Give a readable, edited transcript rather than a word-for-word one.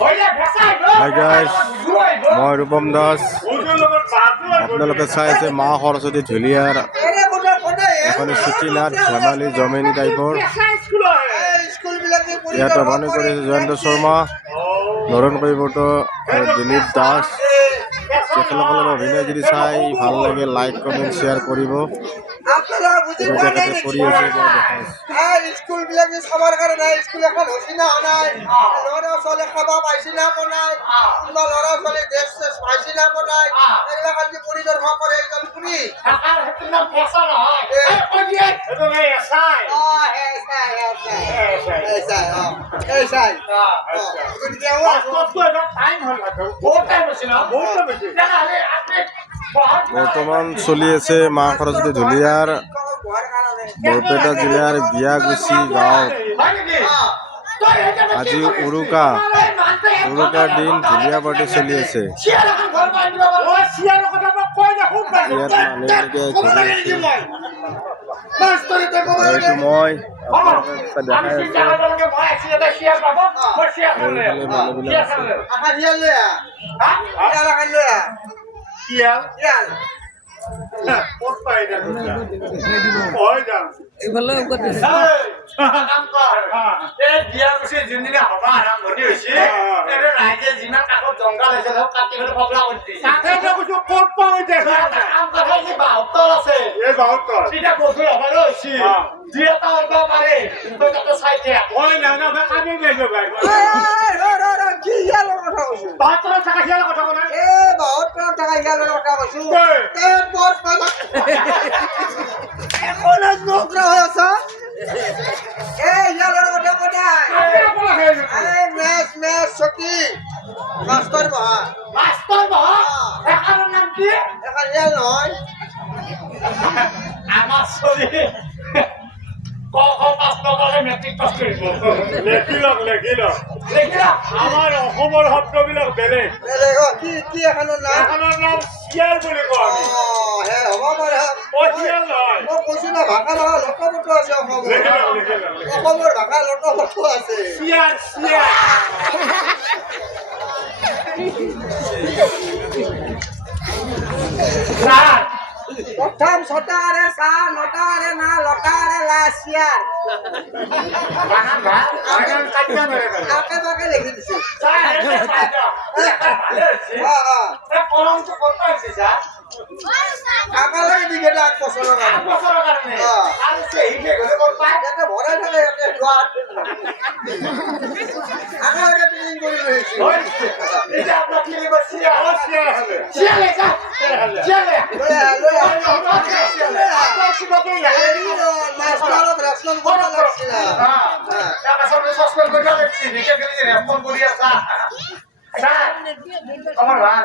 Hi guys, মই ৰূপম দাস। আপোনালোকে চাই আছে মা সৰস্বতী ঢুলীয়াৰ এখন ছুটি নাট, ধেমালি জমেনি টাইপৰ। ইয়াত অভিনয় কৰিছে জয়ন্ত শৰ্মা, নৰণ কৈৱৰ্ত আৰু দিলীপ দাস। তেখেতসকলৰ অভিনয় যদি চাই ভাল লাগে, লাইক কমেণ্ট শ্বেয়াৰ কৰিব। কৰি আছে স্কুল বিলাক চাবার কারণে স্কুল এখন হসি না নাই লড়া চলে খাবা পাইছি না কোনায় কিংবা লড়া চলে দেশ শেষ পাইছি না কোনায় এগুলা কাজে পরিদর্শন করে একদম পুরি ঢাকার হেতু নাম ফেসা নহয় এই কই দিয়ে এটো এই এসআই এসাই টাইম হল বহুত টাইম আছে না বহুত বেশি তাহলে আপনি বৰ্তমান চলি আছে মা সৰস্বতী ঢুলীয়াৰ বৰপেটা জিলাৰ বিয়াগুচি গাঁৱত আজি উৰুকাৰ দিন ঢুলীয়া পাৰ্টি চলি আছে। এইটো মই যিমান কাষত জংঘল আছে কাটি ফেলে ফগলা কৰি দিছে এই বাহুতৰ এটা বস্তু অভাৰ হৈছে দুই এটা অল্প পাৰে কিন্তু তাতে চাইছে ওই না না কাটি গেছে ভাই কি ইয়ালৰ কথা কৈছো 72 টাকা ইয়ালৰ কথা কোনা 72 টাকা ইয়ালৰ কথা কৈছো বৰ এখন নোকৰা হৈ আছে ইয়ালৰ কথা কোনা মেচ সকি মাস্টার বহা এখান নাম কি এখন ইয়াল নহয় আমার সরি ক পাস নগলে মেট্রিক পাস কৰিব লেখিল আমাৰ অসমৰ শব্দবিলাক বেলেগ কি এখনৰ নাম শিয়াল বুলি কওঁ আমি হে হ'ব পাৰে শিয়াল নহয় মই কৈছো না ভাষা নহয় লকপটো আছে অসমৰ ভাষা লকপটো আছে শিয়াল প্ৰথম ছটাৰে সা নটাৰে না লটাৰে লাসিয়াৰ আকে বাকে লিখি দিছে আকালে দিকে ডাক বছৰৰ কাৰণে ইয়াতে ভৰাই থাকে ইয়াতে দুৱাৰ আকালে ট্ৰেনিং কৰি ৰহিছে মাস্টাৰত ৰেশন কৰা লাগছিল আমাৰ ভাই